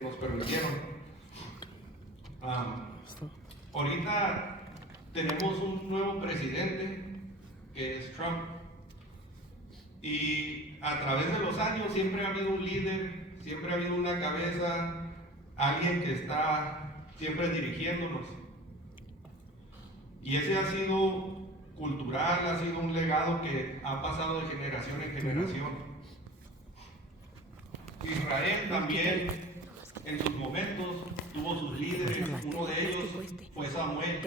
nos permitieron. Ahorita tenemos un nuevo presidente que es Trump, y a través de los años siempre ha habido un líder, siempre ha habido una cabeza, alguien que está siempre dirigiéndonos, y ese ha sido cultural, ha sido un legado que ha pasado de generación en generación. Israel también en sus momentos tuvo sus líderes. Uno de ellos fue Samuel,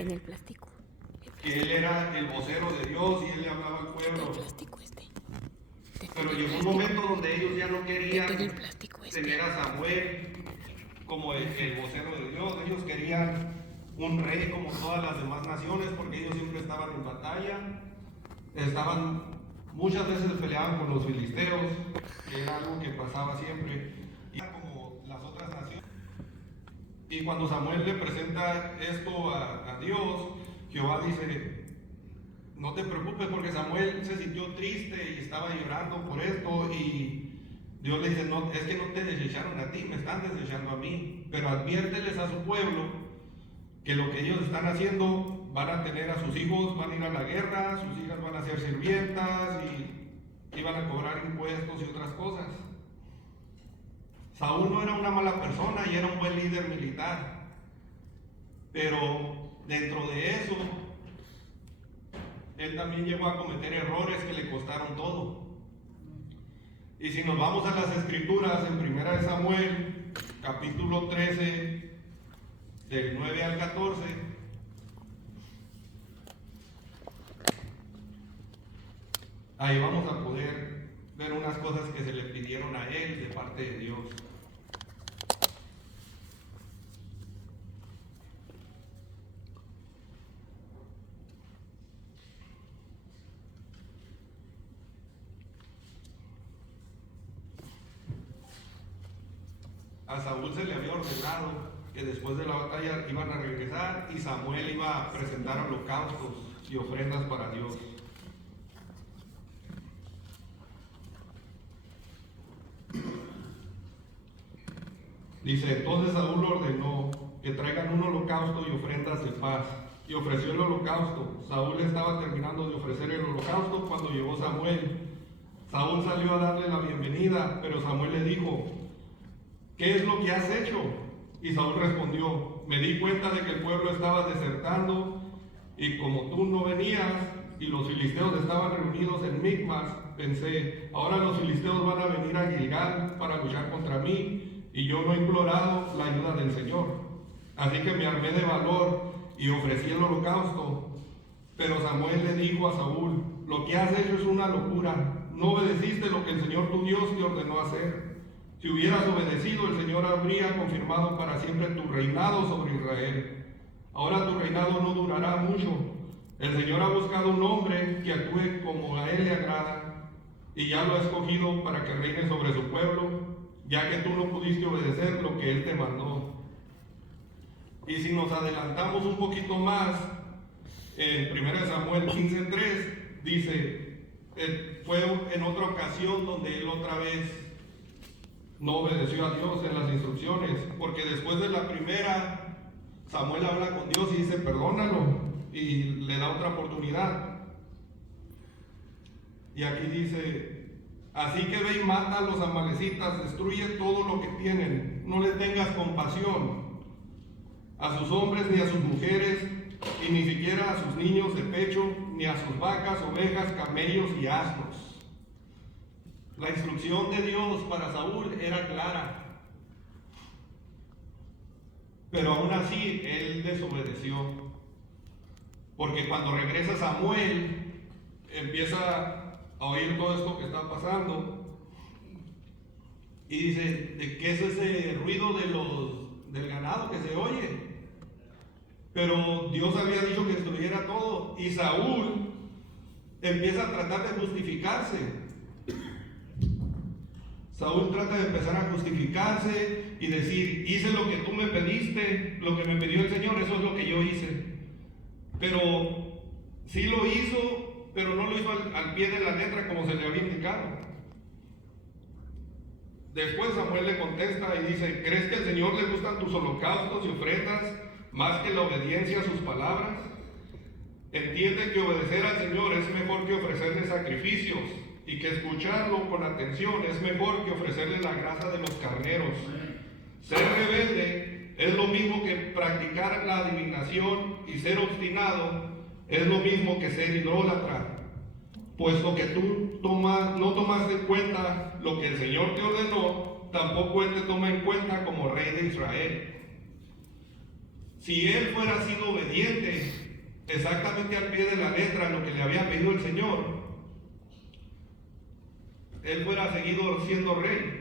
que él era el vocero de Dios y él le hablaba al pueblo. Pero llegó un momento donde ellos ya no querían tener a Samuel como el vocero de Dios. Ellos querían un rey como todas las demás naciones, porque ellos siempre estaban en batalla, muchas veces peleaban con los filisteos, que era algo que pasaba siempre, y como las otras naciones. Y cuando Samuel le presenta esto a Dios, Jehová dice: no te preocupes, porque Samuel se sintió triste y estaba llorando por esto, y Dios le dice: no, es que no te desecharon a ti, me están desechando a mí, pero adviérteles a su pueblo que lo que ellos están haciendo, van a tener a sus hijos, van a ir a la guerra, sus hijas van a ser sirvientas y van a cobrar impuestos y otras cosas. Saúl no era una mala persona y era un buen líder militar, pero dentro de eso, él también llegó a cometer errores que le costaron todo. Y si nos vamos a las escrituras, en 1 Samuel, capítulo 13, del 9 al 14, ahí vamos a poder ver unas cosas que se le pidieron a él de parte de Dios. A Saúl se le había ordenado que después de la batalla iban a regresar y Samuel iba a presentar holocaustos y ofrendas para Dios. Dice: entonces Saúl ordenó que traigan un holocausto y ofrendas de paz, y ofreció el holocausto. Saúl estaba terminando de ofrecer el holocausto cuando llegó Samuel. Saúl salió a darle la bienvenida, pero Samuel le dijo: ¿qué es lo que has hecho? Y Saúl respondió: me di cuenta de que el pueblo estaba desertando, y como tú no venías y los filisteos estaban reunidos en Micmas, pensé: ahora los filisteos van a venir a Gilgal para luchar contra mí, y yo no he implorado la ayuda del Señor. Así que me armé de valor y ofrecí el holocausto. Pero Samuel le dijo a Saúl: lo que has hecho es una locura. No obedeciste lo que el Señor tu Dios te ordenó hacer. Si hubieras obedecido, el Señor habría confirmado para siempre tu reinado sobre Israel. Ahora tu reinado no durará mucho. El Señor ha buscado un hombre que actúe como a él le agrada, y ya lo ha escogido para que reine sobre su pueblo, ya que tú no pudiste obedecer lo que él te mandó. Y si nos adelantamos un poquito más, en 1 Samuel 15:3 dice: fue en otra ocasión donde él otra vez no obedeció a Dios en las instrucciones, porque después de la primera, Samuel habla con Dios y dice: perdónalo, y le da otra oportunidad. Y aquí dice: así que ve y mata a los amalecitas, destruye todo lo que tienen, no le tengas compasión a sus hombres ni a sus mujeres, y ni siquiera a sus niños de pecho, ni a sus vacas, ovejas, camellos y asnos. La instrucción de Dios para Saúl era clara, pero aún así él desobedeció, porque cuando regresa Samuel empieza a oír todo esto que está pasando y dice: ¿de qué es ese ruido del ganado que se oye? Pero Dios había dicho que destruyera todo, y Saúl empieza a tratar de justificarse. Saúl trata de empezar a justificarse y decir: hice lo que tú me pediste, lo que me pidió el Señor, eso es lo que yo hice. Pero sí lo hizo, pero no lo hizo al pie de la letra como se le había indicado. Después Samuel le contesta y dice: ¿crees que al Señor le gustan tus holocaustos y ofrendas más que la obediencia a sus palabras? Entiende que obedecer al Señor es mejor que ofrecerle sacrificios, y que escucharlo con atención es mejor que ofrecerle la grasa de los carneros. Ser rebelde es lo mismo que practicar la adivinación, y ser obstinado es lo mismo que ser idólatra, puesto que tú no tomaste en cuenta lo que el Señor te ordenó, tampoco Él te toma en cuenta como rey de Israel. Si Él fuera sido obediente exactamente al pie de la letra a lo que le había pedido el Señor, Él fuera seguido siendo rey.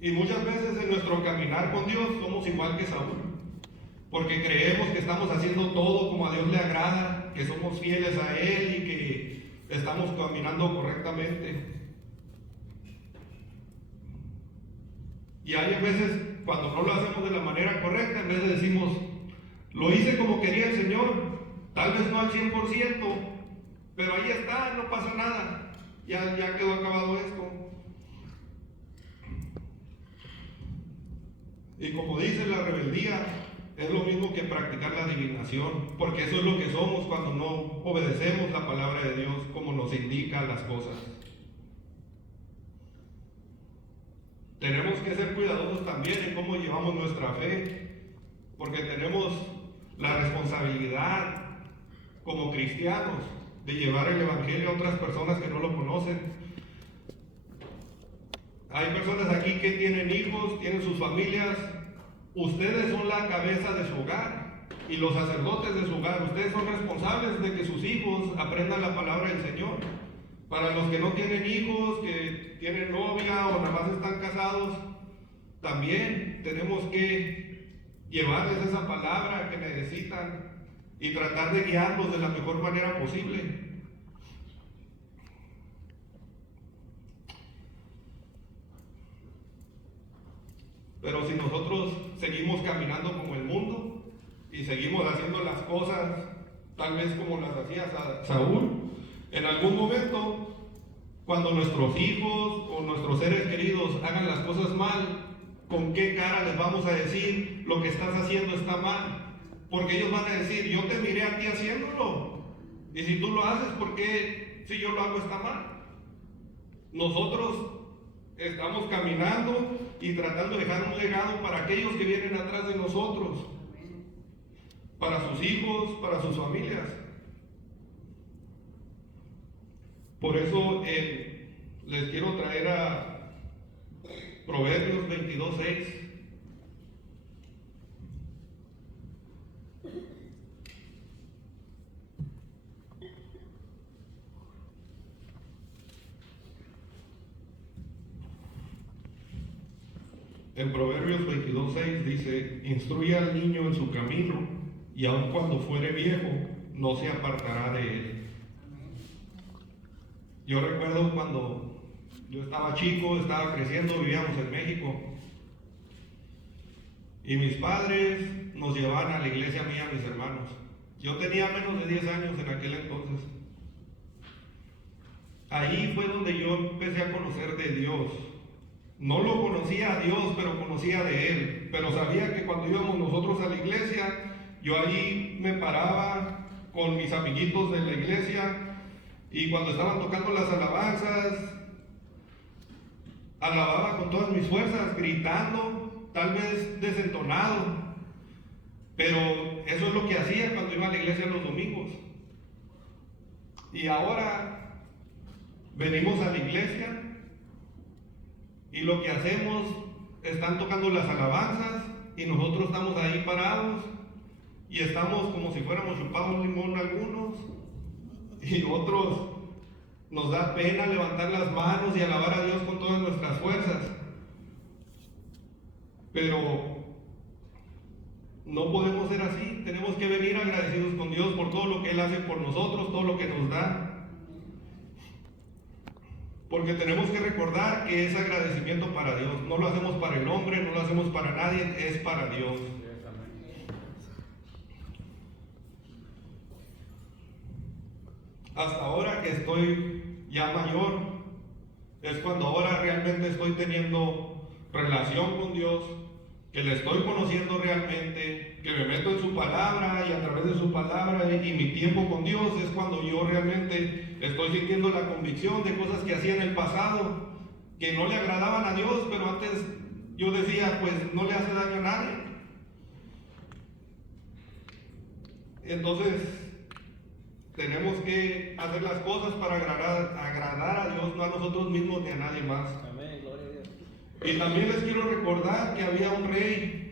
Y muchas veces en nuestro caminar con Dios somos igual que Saúl, porque creemos que estamos haciendo todo como a Dios le agrada, que somos fieles a Él y que estamos caminando correctamente. Y hay veces cuando no lo hacemos de la manera correcta, en vez de decimos: lo hice como quería el Señor, tal vez no al 100%, pero ahí está, no pasa nada, ya quedó acabado esto. Y como dice, la rebeldía es lo mismo que practicar la adivinación, porque eso es lo que somos cuando no obedecemos la palabra de Dios como nos indica las cosas. Tenemos que ser cuidadosos también en cómo llevamos nuestra fe, porque tenemos la responsabilidad como cristianos de llevar el evangelio a otras personas que no lo conocen. Hay personas aquí que tienen hijos, tienen sus familias. Ustedes son la cabeza de su hogar y los sacerdotes de su hogar. Ustedes son responsables de que sus hijos aprendan la palabra del Señor. Para los que no tienen hijos, que tienen novia o nada más están casados, también tenemos que llevarles esa palabra que necesitan y tratar de guiarlos de la mejor manera posible. Pero si nosotros seguimos caminando como el mundo y seguimos haciendo las cosas tal vez como las hacía Saúl, en algún momento, cuando nuestros hijos o nuestros seres queridos hagan las cosas mal, ¿con qué cara les vamos a decir lo que estás haciendo está mal? Porque ellos van a decir: yo te miré a ti haciéndolo, y si tú lo haces, ¿por qué si yo lo hago está mal? Nosotros estamos caminando y tratando de dejar un legado para aquellos que vienen atrás de nosotros, para sus hijos, para sus familias. Por eso les quiero traer a Proverbios 22:6. En Proverbios 22:6 dice: instruye al niño en su camino, y aun cuando fuere viejo, no se apartará de él. Yo recuerdo cuando yo estaba chico, estaba creciendo, vivíamos en México, y mis padres nos llevaban a la iglesia mía, a mis hermanos. Yo tenía menos de 10 años en aquel entonces. Ahí fue donde yo empecé a conocer de Dios. No lo conocía a Dios, pero conocía de Él. Pero sabía que cuando íbamos nosotros a la iglesia, yo ahí me paraba con mis amiguitos de la iglesia, y cuando estaban tocando las alabanzas, alababa con todas mis fuerzas, gritando, tal vez desentonado. Pero eso es lo que hacía cuando iba a la iglesia los domingos. Y ahora venimos a la iglesia y lo que hacemos, están tocando las alabanzas y nosotros estamos ahí parados y estamos como si fuéramos chupados un limón algunos, y otros nos da pena levantar las manos y alabar a Dios con todas nuestras fuerzas. Pero no podemos ser así. Tenemos que venir agradecidos con Dios por todo lo que Él hace por nosotros, todo lo que nos da. Porque tenemos que recordar que es agradecimiento para Dios. No lo hacemos para el hombre, no lo hacemos para nadie, es para Dios. Hasta ahora que estoy ya mayor, Es cuando ahora realmente estoy teniendo relación con Dios, que le estoy conociendo realmente, que me meto en su palabra y a través de su palabra y mi tiempo con Dios es cuando yo realmente estoy sintiendo la convicción de cosas que hacía en el pasado, que no le agradaban a Dios, pero antes yo decía, pues no le hace daño a nadie. Entonces, tenemos que hacer las cosas para agradar a Dios, no a nosotros mismos ni a nadie más. Amén, gloria a Dios. Y también les quiero recordar que había un rey,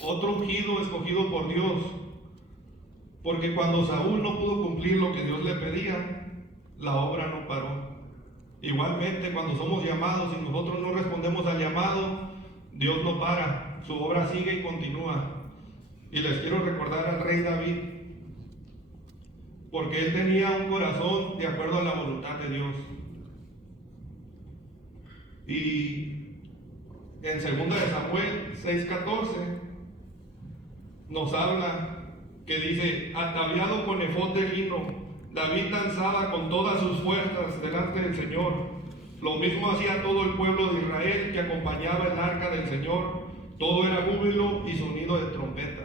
otro ungido, escogido por Dios, porque cuando Saúl no pudo cumplir lo que Dios le pedía, la obra no paró. Igualmente, cuando somos llamados y nosotros no respondemos al llamado, Dios no para, su obra sigue y continúa. Y les quiero recordar al rey David, porque él tenía un corazón de acuerdo a la voluntad de Dios. Y en 2 de Samuel 6:14 nos habla que dice, ataviado con efod de lino, David danzaba con todas sus fuerzas delante del Señor. Lo mismo hacía todo el pueblo de Israel que acompañaba el arca del Señor. Todo era júbilo y sonido de trompetas.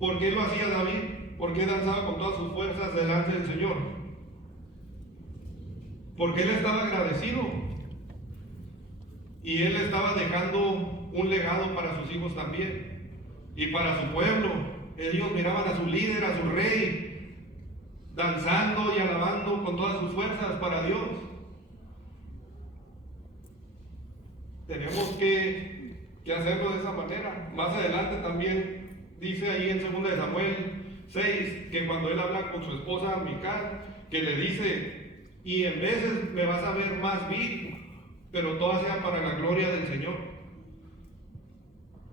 ¿Por qué lo hacía David? ¿Por qué danzaba con todas sus fuerzas delante del Señor? Porque él estaba agradecido y él estaba dejando un legado para sus hijos también y para su pueblo. Ellos miraban a su líder, a su rey, danzando y alabando con todas sus fuerzas para Dios. Tenemos que hacerlo de esa manera. Más adelante también dice ahí en 2 de Samuel 6 que cuando él habla con su esposa Mical, que le dice, y en veces me vas a ver más vil, pero todo sea para la gloria del Señor.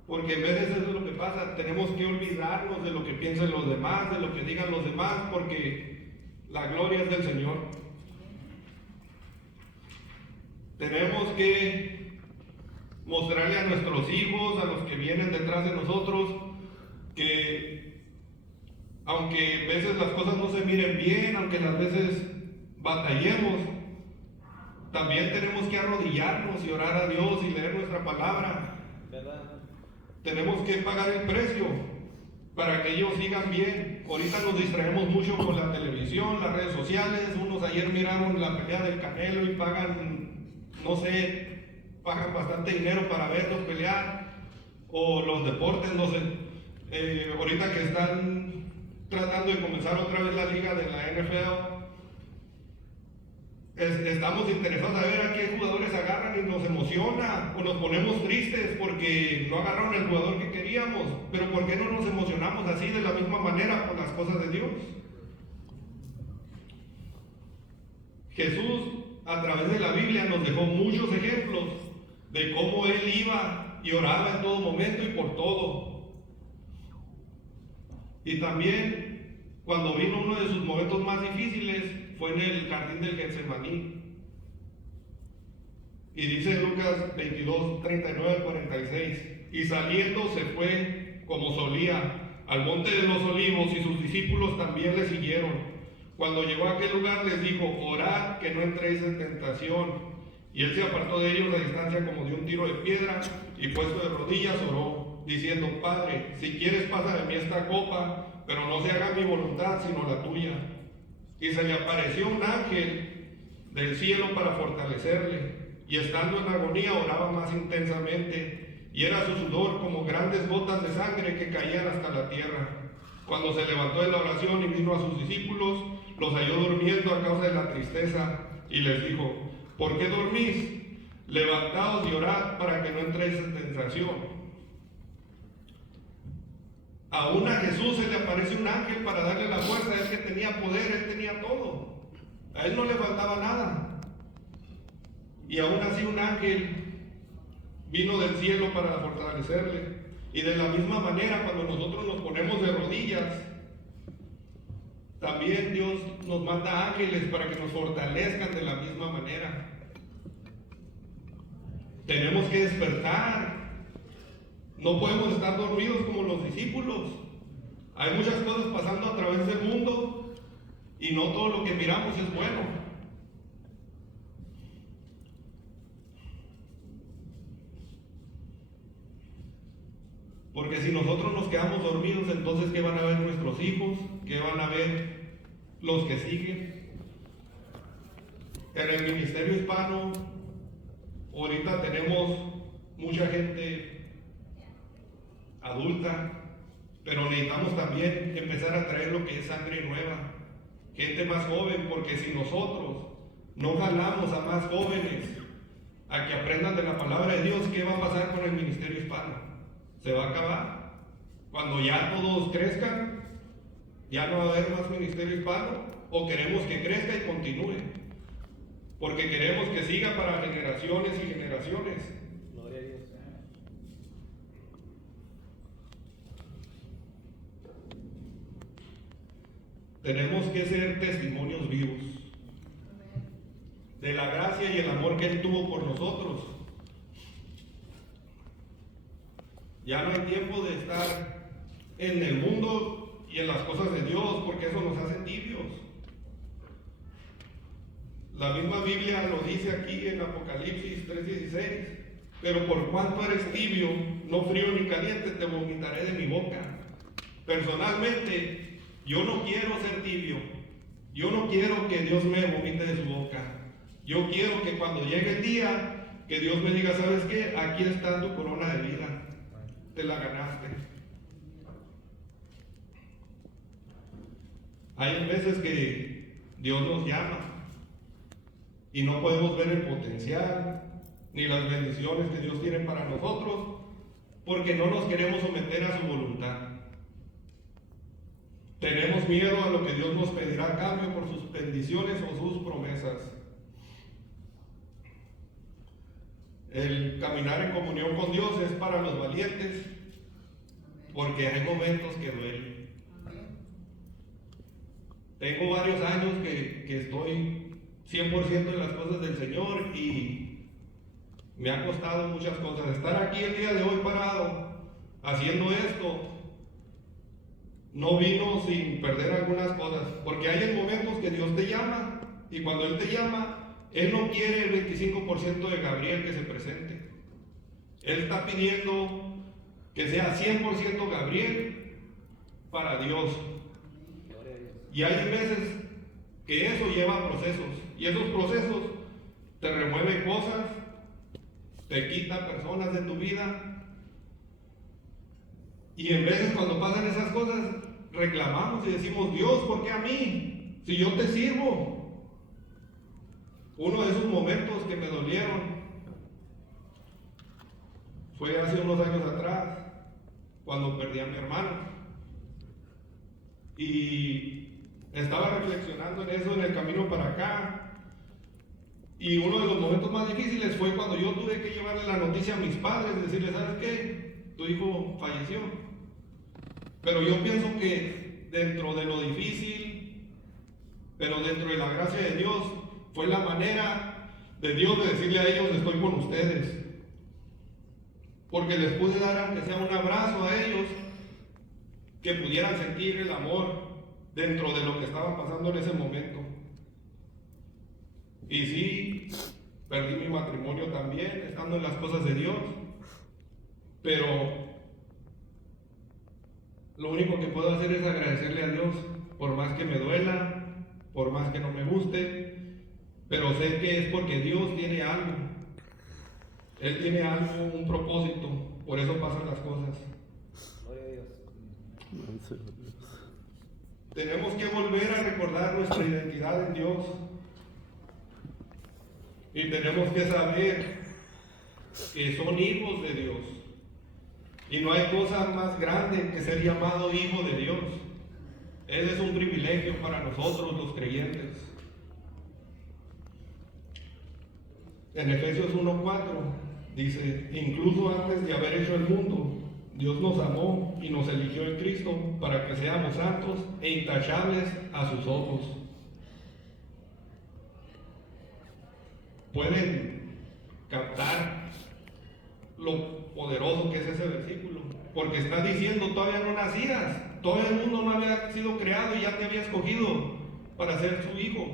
Porque en veces eso es lo que pasa, tenemos que olvidarnos de lo que piensen los demás, de lo que digan los demás, porque la gloria es del Señor. Tenemos que mostrarle a nuestros hijos, a los que vienen detrás de nosotros, que aunque a veces las cosas no se miren bien, aunque las veces batallemos, también tenemos que arrodillarnos y orar a Dios y leer nuestra palabra. ¿Verdad? Tenemos que pagar el precio para que ellos sigan bien. Ahorita nos distraemos mucho con la televisión, las redes sociales. Unos ayer miraron la pelea del Canelo y pagan, no sé, pagan bastante dinero para verlos pelear. O los deportes, no sé. Ahorita que están tratando de comenzar otra vez la liga de la NFL, estamos interesados a ver a qué jugadores agarran y nos emociona o nos ponemos tristes porque no agarraron el jugador que queríamos. Pero ¿por qué no nos emocionamos así de la misma manera por las cosas de Dios? Jesús a través de la Biblia nos dejó muchos ejemplos de cómo Él iba y oraba en todo momento y por todo. Y también cuando vino uno de sus momentos más difíciles fue en el jardín del Getsemaní. Y dice Lucas 22, 39 al 46, y saliendo se fue como solía al monte de los olivos, y sus discípulos también le siguieron. Cuando llegó a aquel lugar les dijo, orad que no entréis en tentación. Y él se apartó de ellos a distancia como de un tiro de piedra, y puesto de rodillas oró, diciendo, Padre, si quieres pasa de mí esta copa, pero no se haga mi voluntad sino la tuya. Y se le apareció un ángel del cielo para fortalecerle, y estando en agonía oraba más intensamente, y era su sudor como grandes gotas de sangre que caían hasta la tierra. Cuando se levantó de la oración y vino a sus discípulos, los halló durmiendo a causa de la tristeza, y les dijo, ¿por qué dormís? Levantaos y orad para que no entréis en tentación. Aún a Jesús se le aparece un ángel para darle la fuerza. Él que tenía poder, él tenía todo. A él no le faltaba nada. Y aún así un ángel vino del cielo para fortalecerle. Y de la misma manera, cuando nosotros nos ponemos de rodillas, también Dios nos manda ángeles para que nos fortalezcan de la misma manera. Tenemos que despertar. No podemos estar dormidos como los discípulos. Hay muchas cosas pasando a través del mundo Y no todo lo que miramos es bueno. Porque si nosotros nos quedamos dormidos, entonces ¿qué van a ver nuestros hijos? ¿Qué van a ver los que siguen? En el ministerio hispano, ahorita tenemos mucha gente adulta, pero necesitamos también empezar a traer lo que es sangre nueva, gente más joven, porque si nosotros no jalamos a más jóvenes a que aprendan de la palabra de Dios, ¿qué va a pasar con el ministerio hispano? Se va a acabar. Cuando ya todos crezcan, ya no va a haber más ministerio hispano, o queremos que crezca y continúe, porque queremos que siga para generaciones y generaciones. Gloria a Dios. Tenemos que ser testimonios vivos de la gracia y el amor que Él tuvo por nosotros. Ya no hay tiempo de estar en el mundo y en las cosas de Dios, porque eso nos hace tibios. La misma Biblia lo dice aquí en Apocalipsis 3:16, pero por cuanto eres tibio, no frío ni caliente, te vomitaré de mi boca. Personalmente, yo no quiero ser tibio. Yo no quiero que Dios me vomite de su boca. Yo quiero que cuando llegue el día, que Dios me diga, ¿sabes qué? Aquí está tu corona de vida. Te la ganaste. Hay veces que Dios nos llama y no podemos ver el potencial ni las bendiciones que Dios tiene para nosotros, porque no nos queremos someter a su voluntad. Tenemos miedo a lo que Dios nos pedirá a cambio por sus bendiciones o sus promesas. El caminar en comunión con Dios es para los valientes, porque hay momentos que duelen. Tengo varios años que estoy 100% en las cosas del Señor y me ha costado muchas cosas. Estar aquí el día de hoy parado, haciendo esto, no vino sin perder algunas cosas, porque hay momentos que Dios te llama y cuando Él te llama, Él no quiere el 25% de Gabriel que se presente. Él está pidiendo que sea 100% Gabriel para Dios. Y hay veces que eso lleva a procesos, y esos procesos te remueven cosas, te quitan personas de tu vida, y en veces cuando pasan esas cosas reclamamos y decimos, Dios, ¿por qué a mí? Si yo te sirvo. Uno de esos momentos que me dolieron fue hace unos años atrás, cuando perdí a mi hermano. Y estaba reflexionando en eso en el camino para acá. Y uno de los momentos más difíciles fue cuando yo tuve que llevarle la noticia a mis padres, decirles, ¿sabes qué? Tu hijo falleció. Pero yo pienso que dentro de lo difícil, pero dentro de la gracia de Dios, fue la manera de Dios de decirle a ellos, estoy con ustedes. Porque les pude dar, aunque sea un abrazo a ellos, que pudieran sentir el amor dentro de lo que estaba pasando en ese momento. Y sí, perdí mi matrimonio también, estando en las cosas de Dios, pero lo único que puedo hacer es agradecerle a Dios, por más que me duela, por más que no me guste, pero sé que es porque Dios tiene algo. Él tiene algo, un propósito, por eso pasan las cosas. Gloria a Dios. Tenemos que volver a recordar nuestra identidad en Dios. Y tenemos que saber que son hijos de Dios. Y no hay cosa más grande que ser llamado hijo de Dios. Ese es un privilegio para nosotros los creyentes. En Efesios 1:4 dice, incluso antes de haber hecho el mundo, Dios nos amó y nos eligió en Cristo para que seamos santos e intachables a sus ojos. ¿Pueden captar lo poderoso que es ese versículo? Porque está diciendo, todavía no nacías, todavía el mundo no había sido creado y ya te había escogido. para ser su hijo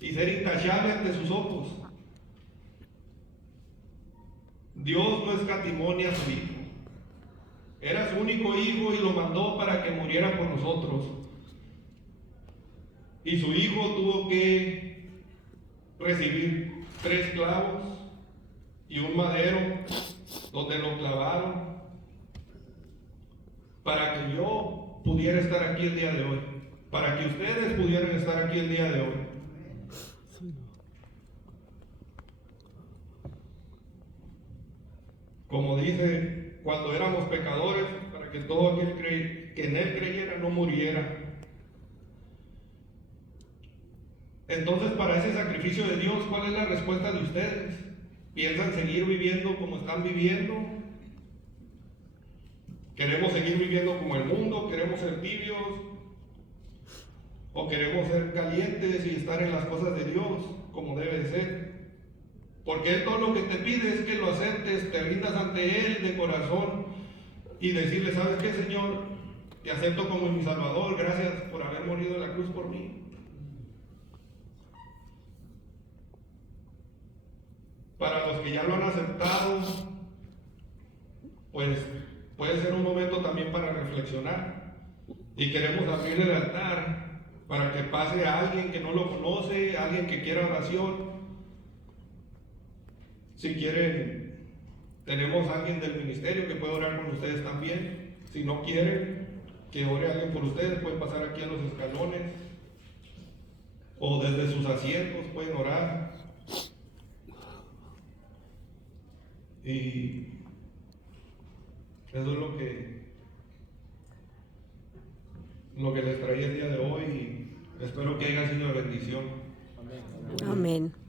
y ser intachable ante sus ojos. Dios no escatimó a su hijo. Era su único hijo y lo mandó para que muriera por nosotros. Y su hijo tuvo que recibir 3 clavos y un madero donde lo clavaron para que yo pudiera estar aquí el día de hoy, para que ustedes pudieran estar aquí el día de hoy. Como dice, cuando éramos pecadores, para que todo aquel que en él creyera no muriera. Entonces, para ese sacrificio de Dios, ¿cuál es la respuesta de ustedes? ¿Piensan seguir viviendo como están viviendo? ¿Queremos seguir viviendo como el mundo? ¿Queremos ser tibios? ¿O queremos ser calientes y estar en las cosas de Dios como debe de ser? Porque Él todo lo que te pide es que lo aceptes, te rindas ante Él de corazón y decirle, ¿sabes qué, Señor? Te acepto como mi Salvador, gracias por haber morido en la cruz por mí. Para los que ya lo han aceptado, pues puede ser un momento también para reflexionar. Y queremos abrir el altar para que pase a alguien que no lo conoce, a alguien que quiera oración. Si quieren, tenemos a alguien del ministerio que puede orar con ustedes también. Si no quieren que ore alguien por ustedes, pueden pasar aquí a los escalones o desde sus asientos pueden orar. Y eso es lo que les traía el día de hoy y espero que haya sido de bendición. Amén. Amén.